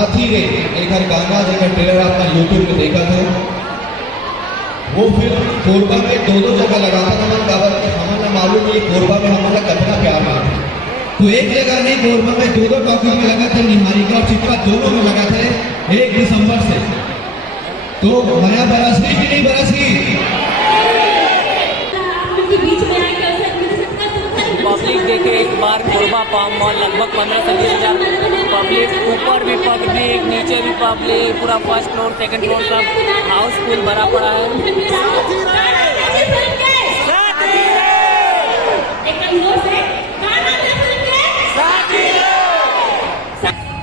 साथी रे एक गाना जगह ट्रेलर आपने यूट्यूब में देखा था। वो फिल्म कोरबा में दो जगह लगा था। मन काबर के हमारा मालूम ये कोरबा में हमारा कितना प्यार है। तो एक जगह नहीं, कोरबा में दो टॉकीज में लगा था, निहारिका और चिपका दोनों में लगा था 1 दिसंबर से। तो माया बरसी की नहीं बरसी पब्लिक देखे एक बार कोरबा पाम मॉल लगभग 15 से 20 हज़ार पब्लिक, ऊपर भी पब्लिक नीचे भी पब्लिक, पूरा फर्स्ट फ्लोर सेकंड फ्लोर सब हाउसफुल भरा पड़ा है।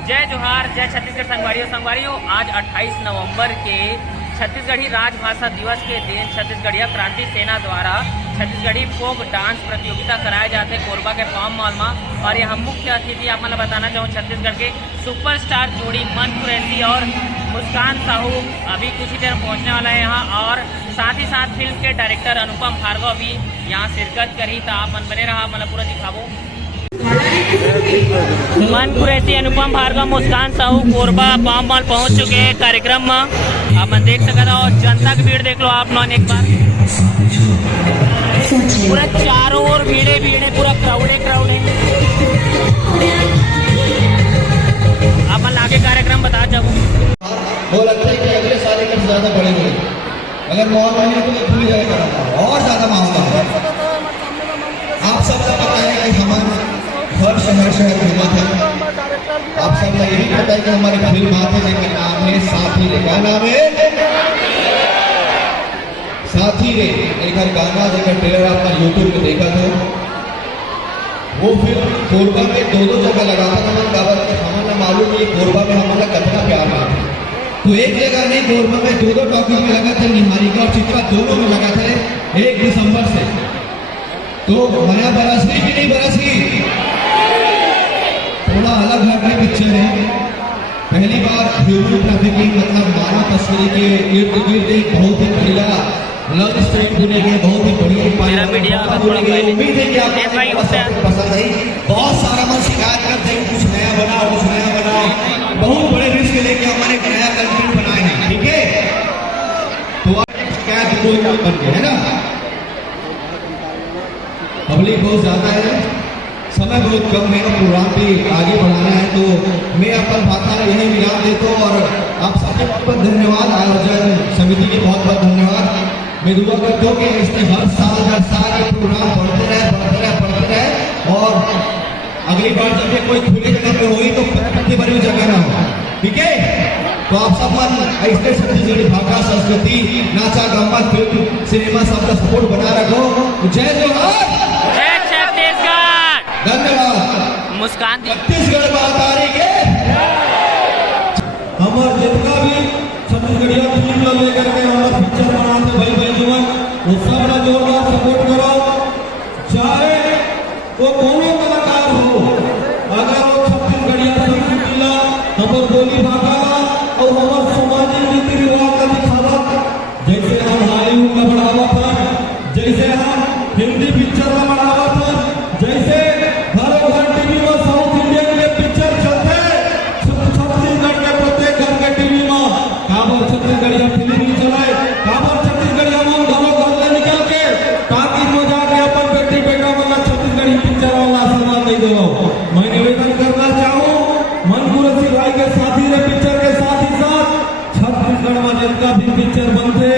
जय जोहार, जय छत्तीसगढ़ संगवारियों। आज 28 नवंबर के छत्तीसगढ़ी राजभाषा दिवस के दिन छत्तीसगढ़िया क्रांति सेना द्वारा छत्तीसगढ़ी फोक डांस प्रतियोगिता कराए जाते हैं कोरबा के पाम मॉल में। और यहाँ मुख्य अतिथि आप मैं बताना चाहूँ छत्तीसगढ़ के सुपरस्टार जोड़ी मन कुरैशी और मुस्कान साहू अभी कुछ ही देर पहुँचने वाला है यहाँ। और साथ ही साथ फिल्म के डायरेक्टर अनुपम भार्गव भी यहाँ शिरकत करी। तो आप मन बने रहा, मतलब पूरा दिखाबो। मन कुरैशी, अनुपम भार्गव, मुस्कान साहू कोरबा पाम मॉल पहुंच चुके हैं कार्यक्रम में। आप देख सकते हो, जनता की भीड़ देख लो आप लोग एक बार। पूरा चारों ओर भीड़े पूरा क्राउड है। आप आगे कार्यक्रम बता जाओ। वो लगता है कि अगले साल एक ज्यादा बढ़ेंगे। अगर माहौल बने तो खुल जाएगा और ज्यादा माहौल। आप सबका पता है कि हमारे हर शहर घूमा था। आप सब यही पता है कि हमारे फिल्म आते लेकिन नाम है साथी रे। क्या नाम है? साथी रे एक गाना जगह ट्रेलर आपने यूट्यूब में देखा था। वो फिल्म कोरबा में दो जगह लगा था। मन काबर के हमारा मालूम ये कोरबा में हमारा कितना प्यार है। तो एक जगह नहीं, कोरबा में दो टॉकीज में लगा था, निहारिका और चिपका दोनों में लगा था 1 दिसंबर से। तो माया बरसी की नहीं बरसी थोड़ा अलग हटके पिक्चर है। पहली बार ह्यूमन ट्रैफिकिंग मतलब मानव तस्करी के इर्द गिर्द एक बहुत ही बढ़िया लव स्टोरी बुनेगी, बहुत ही बढ़िया उम्मीद है कि आपको पसंद आई। बहुत सारा मन शिकायत करते हैं कुछ नया बनाओ। बहुत बड़े रिस्क लेके हमारे एक नया कंटेंट बनाए हैं, ठीक है। तो शिकायत कोई बन गया है ना। पब्लिक बहुत ज्यादा है, समय बहुत कम है, प्रोग्राम भी आगे बढ़ाना है। तो मैं अपन भाषा में यही विराम देता हूँ और आप सबके बहुत धन्यवाद। आयोजन समिति के बहुत धन्यवाद। मैं दुआ करता हूँ कि इसमें हर साल ये प्रोग्राम बढ़ते रहे और अगली बार जब ये कोई खुली जगह पे हुई तो पत्ते भरी हुई जगह ना हो, ठीक है। तो आप सब मन ऐसे छत्तीसगढ़ी भाषा, संस्कृति, नाचा गामा, फिल्म, सिनेमा सबका सपोर्ट बना रखो। जय जोहार, जय छत्तीसगढ़, धन्यवाद। मुस्कान छत्तीसगढ़ महातारी के हमारे जितना भी छत्तीसगढ़िया फिल्म लेकर के हमारे पिक्चर बनाते भाई जीवन वो सब जोरदार सपोर्ट करो। चाहे वो कोनो कलाकार हो, अगर वो छत्तीसगढ़िया संस्कृति ला हमारे बोली भाषा और हमारे सामाजिक रीति रिवाज का दिखावा, जैसे हम हॉलीवुड का बढ़ावा था, जैसे हम हिंदी पिक्चर का बढ़ावा था, जैसे घर टीवी में साउथ इंडियन के पिक्चर चलते छत्तीसगढ़ के प्रत्येक घर के टीवी में काबर छत्तीसगढ़िया फिल्म नहीं चलाए, काबर छत्तीसगढ़िया में घरों घर से निकल के टाकीज में जाके अपन बेटी बेटा वाला छत्तीसगढ़ी पिक्चर वाला आशीर्वाद नहीं दो। मैं निवेदन करना चाहूँ मन कुरैशी भाई के साथी रे पिक्चर के साथ ही साथ छत्तीसगढ़ में जितना भी पिक्चर बनते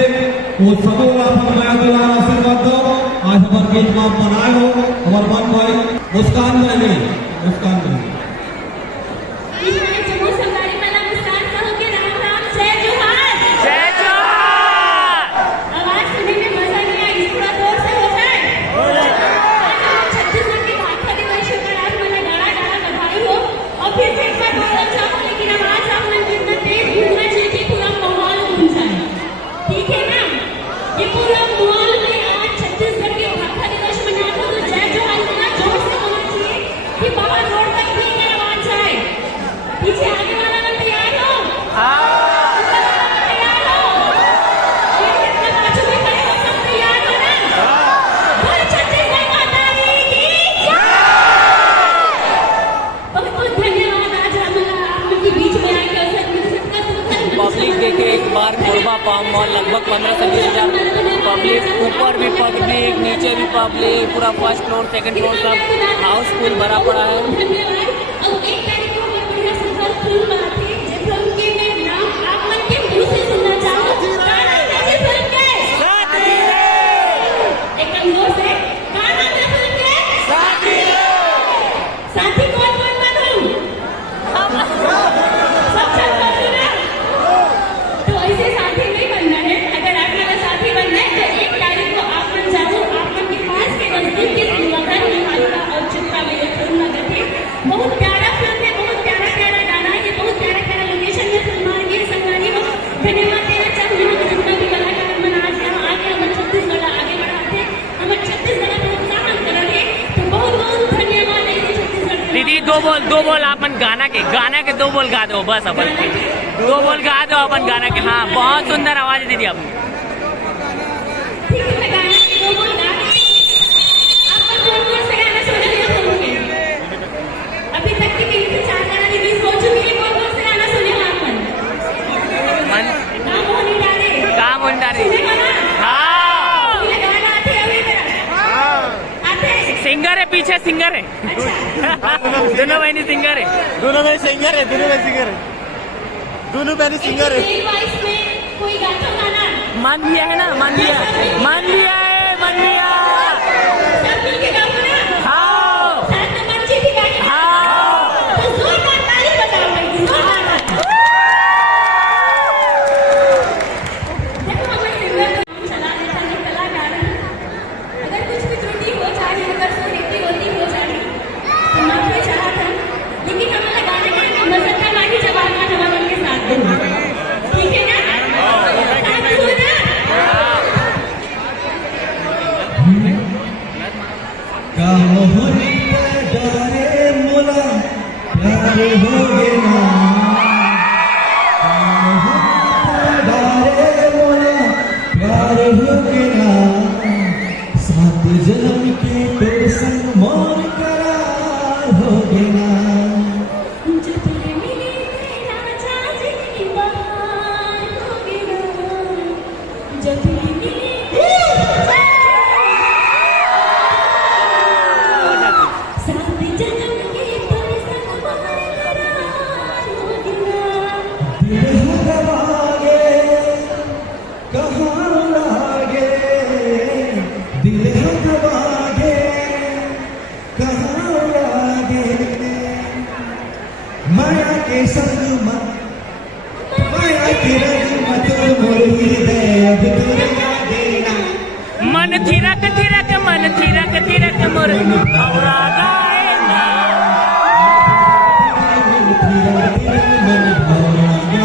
वो सब अपन नया दिलाना आशीर्वाद दो। आज हमारे गीत में बनाए हो हमारे मन भाई मुस्कान भाई बाहर रोड तक पब्लिक देखे एक बार कोरबा पाम मॉल लगभग 15 से 20 हज़ार पब्लिक, ऊपर भी पब्लिक, नीचे भी पब्लिक, पूरा फर्स्ट फ्लोर सेकंड फ्लोर सब हाउसफुल भरा पड़ा है। दीदी दो बोल अपन गाना के दो बोल गा दो बस, अपन 2 बोल गा दो अपन गाना के। हाँ बहुत सुंदर आवाज है दीदी आप। अभी तक की 3 से 4 गाना रिलीज हो चुकी है, बोल से गाना सुने अपन। काम होने डाले। सिंगर है पीछे, सिंगर है। दोनों बहनी सिंगर है। दोनों में सिंगर है। दोनों बहनी सिंगर है। कोई गाता गाना मान लिया है ना, मान लिया है। सब मिलके गाओ ना। हाँ साथ में मंची भी गाएंगे। हाँ तो जोरदार ताली बजाओ भाई, जोरदार। देखो हमें सिंगर चला देता है कलाकार। अगर कुछ भी त्रुटि हो जाए, अगर सुरीति होती हो जाए तो माफी चाहा था, लेकिन हमारा गाने का मज़ा माही जवाब का जवाब के साथ देना, ठीक है ना? साथ हो ना? कामोहनी डारे मोला प्यार हो गए ना, डारे मोला प्यार हो गए ना, 7 जन्म के तो संग मौन करार हो गए ना। जो तुझे मिले तेरा जाजी की बहार हो गया, जो तुझे मिले तेरा जाजी 7 जन्म के तो संग मौन करार हो गया। दिल हवागे कहाँ लागे, दिल हवागे कहाँ लागे, माया के संग माया के रंग मत मोर हृदय अब दुर्गा देना। मन थिरक मोर भौरा गाए ना। मन भौरा गाएना।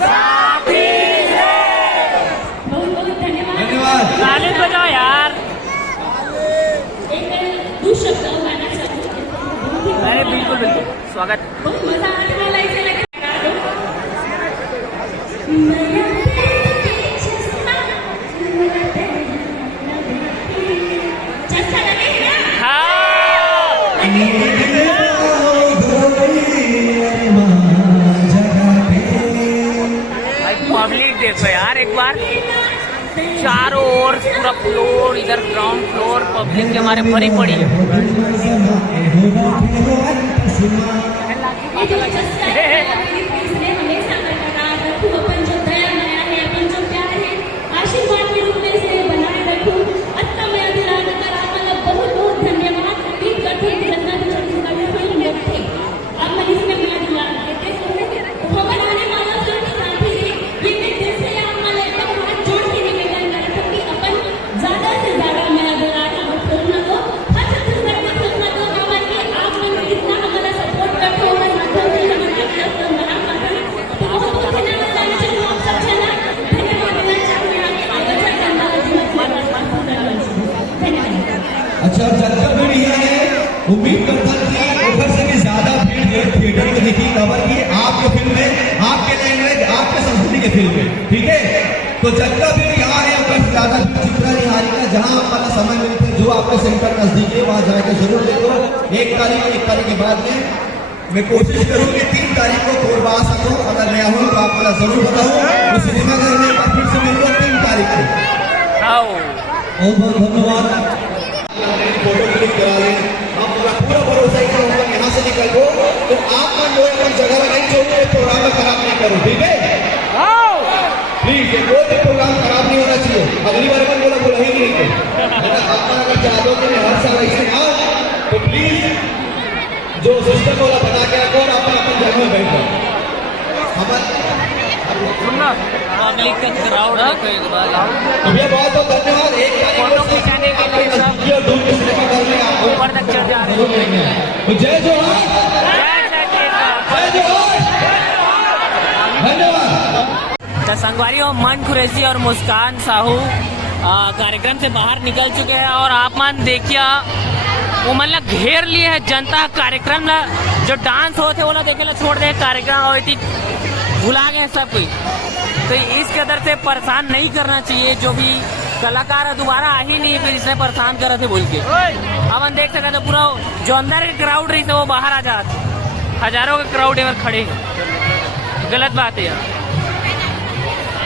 साथी बहुत बहुत धन्यवाद। धन्यवाद। ताली बजाओ यार। एक दूसरा शब्द गाना चाहूँ। अरे बिल्कुल स्वागत। बहुत मजा आने वाला है, इसे लगे गा दो। मेरा तेरे चस्सा, मेरा तेरा चस्सा लगे ना? हाँ भाई पब्लिक देखो यार एक बार, चारों ओर पूरा फ्लोर, इधर ग्राउंड फ्लोर पब्लिक के हमारे भरी पड़ी है। ये जो चस्सा है, मेरी इसने हमेशा बरकरार रखूं। अपन जो दया माया है, अपन जो प्यार है, आशीर्वाद के रूप में इसे बनाए रखूं। अत्ता मैं अनुराग कर आपका बहुत बहुत धन्यवाद। उम्मीद करती हूँ कि रत्ना की छत्तीसगढ़ में फिल्म देखते अब मैं इसमें मैं दुलार देते सुने खबर आने वाला फिल्म साथी है। ये मैं दिल से आप वाले एकदम हाथ जोड़ के निवेदन करता हूँ कि अपन ज्यादा से ज्यादा मेरा दुलार और फिल्म दो, हर छत्तीसगढ़ में फिल्म दो। हमारे लिए आप लोग कितना हमारा सपोर्ट करते हो, हमारे साथों से हमारा फिल्म बना पाते हैं। तो बहुत बहुत धन्यवाद देना चाहूँ आप सब चला धन्यवाद देना चाहूँ आपके आगे चलकर हमारा जीवन धन्यवाद। अच्छा जनता भी यहाँ है, उम्मीद करता हूँ कि ऊपर से भी ज्यादा भीड़ है थिएटर में देखी कवर की आपके फिल्म में, आपके लैंग्वेज, आपके संस्कृति के फिल्म में, ठीक है। तो जनता भी यहाँ है, ऊपर से ज्यादा भीड़ चित्रा निहारी का, जहाँ आपका समय 1 तारीख के बाद में मैं कोशिश करूँ कि 3 तारीख को कोरबा आ सकूँ। अगर नया हो तो आप मुझे जरूर बताओ। तो सिनेमाघर में फिर से मिलूंगा 3 तारीख को। आओ बहुत बहुत धन्यवाद। फोटो क्लिक करा लें। आप पूरा भरोसा है कि हम लोग यहाँ से निकल गो तो आप मन जो अपन जगह नहीं छोड़ो, प्रोग्राम में खराब नहीं करो, ठीक है? प्लीज कोई भी प्रोग्राम खराब नहीं होना चाहिए। अगली बार अपन बोला ही नहीं तो आप अगर चाहते हो कि मैं हर साल ऐसे आऊँ तो प्लीज जो सिस्टम वाला बना के रखो और अपन अपन जगह में बैठो। पब्लिक का क्राउड देखो एक बार। भैया बहुत बहुत धन्यवाद। 1 तारीख फोटो खिंचाने के लिए सब दूर के सिनेमाघर में आप ऊपर तक चढ़ जा रहे हैं। तो जय जोहार, जय जोहार, धन्यवाद। तो संगवारियों, मन कुरैशी और मुस्कान साहू कार्यक्रम से बाहर निकल चुके हैं और आप मान देखिए वो मतलब घेर लिए है जनता। कार्यक्रम ला जो डांस होते वो ना देखे ला छोड़ दे कार्यक्रम और भुला गए सब कोई। तो इस कदर से परेशान नहीं करना चाहिए। जो भी कलाकार है दोबारा आ ही नहीं, फिर इसने परेशान कर रहे थे बोल के। अब हम देख सकते पूरा जो अंदर के क्राउड रही थे वो बाहर आ जाते। हजारों के क्राउड खड़े, गलत बात है यार।